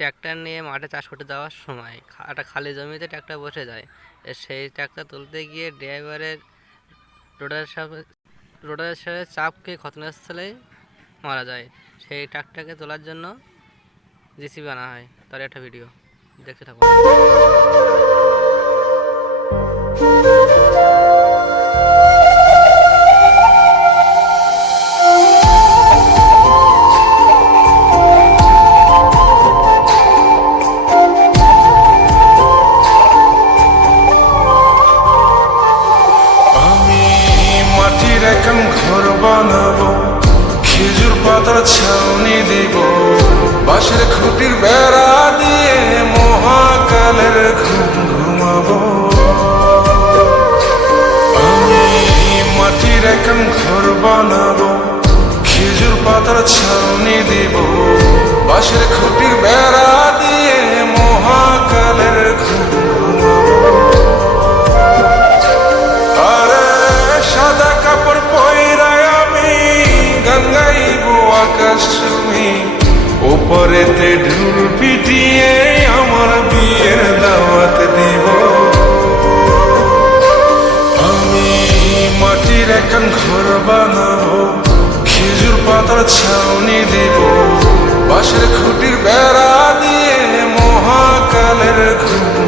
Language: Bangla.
ট্র্যাক্টর নিয়ে মাঠে চাষ করতে যাওয়ার সময় একটা খালি জমিতে ট্র্যাক্টর বসে যায়। সেই ট্র্যাক্টর তুলতে গিয়ে ড্রাইভারের রোডারের সাথে চাপ খেয়ে ঘটনাস্থলে মারা যায়। সেই ট্র্যাক্টরকে তোলার জন্য জেসিবি আনা হয়। তার একটা ভিডিও দেখতে থাকুন। এখন ঘর বানাবো, খেজুর পাতার ছাউনি দিব, বাঁশের খুঁটির বেড়া দিয়ে মহাকালের ঘুম ঘুমাবো। আমি মাটির এখন ঘর বানাবো, খেজুর পাতার ছাউনি দিব, বাঁশের খুঁটির বেড়া দিয়ে মহাকালের ঘুম ঘুমাবো। সাদা কাপড় পয়রায় আমি গান গাইবো আকাশ ছুঁই, ওপরেতে ঢুল পিটিয়ে আমার বিয়ের দাওয়াত দিব। আমি মাটির এখন ঘর বানাবো, খেজুর পাতার ছাউনি দিব, বাঁশের খুঁটির বেড়া দিয়ে মহাকালের ঘুম